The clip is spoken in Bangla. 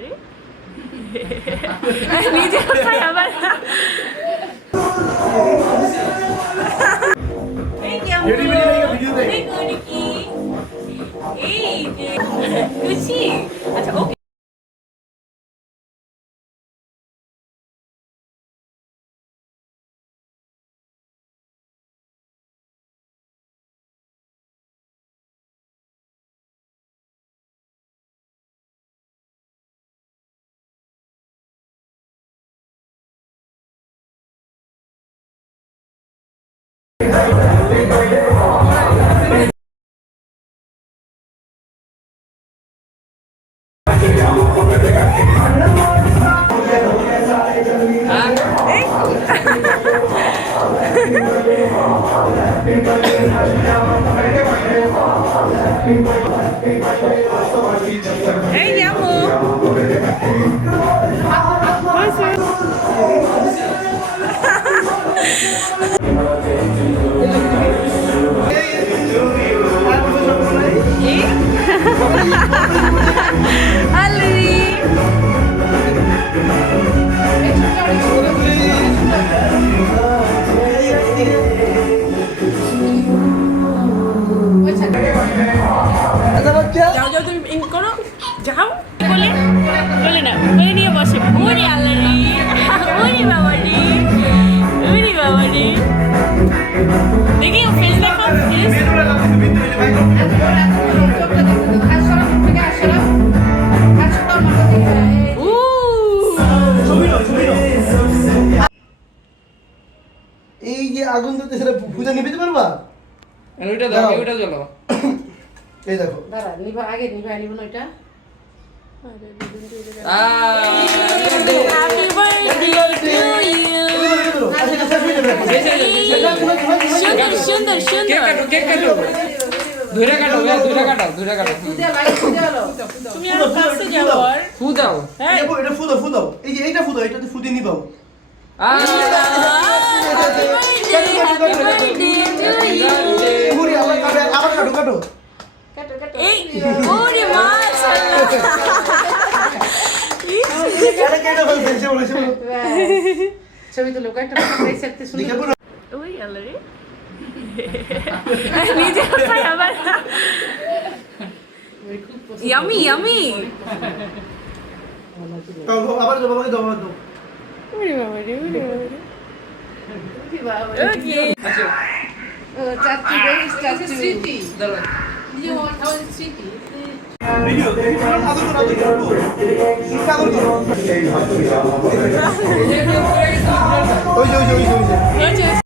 আল্লাহরে নিজে কোথায় আবার এই কেমন এই কোন কি এই যে খুশি আচ্ছা ওকে এই যাবো যাও যাও তুমি ইন করো যাও বলে বলে না বলে নিয়ে বসে ওরে আল্লাহ রে ওরে বাবা রে ওরে বাবা রে দেখি ও ফেস দেখো ফেস এই যে আগুন তো সেটা পূজা নিভিতে পারবা ওইটা দাও ওইটা জ্বলো এই দেখো দাঁড়া নিভা আগে নিভা নিব না এটা হ্যাপি বার্থডে টু ইউ সুন্দর সুন্দর সুন্দর কেক কাটো ধরে কাটো ধরে কাটো তুই লাইট তুই হলো তুমি আর কাছে যাও আর ফু দাও হ্যাঁ এটা ফু দাও এই যে এইটা ফু দাও এটাতে ফুদি নিবাও পুরি আবার কাটো কাটো কাটো এই ওরে মাশাআল্লাহ কেটে ফেলছে বলেছে ছবি তো লোক একটা প্রাইস করতে শুনি ওই আল্লাহ রে নিজে কোথায় আবার ইয়ামি ইয়ামি আবার দাও দাও ওরে বাবা রে ওরে বাবা রে ওকে ও চাচি বেশ চাচি স্মৃতি দাও নিজে ওর খাওয়া স্মৃতি ভিডিও ওই যে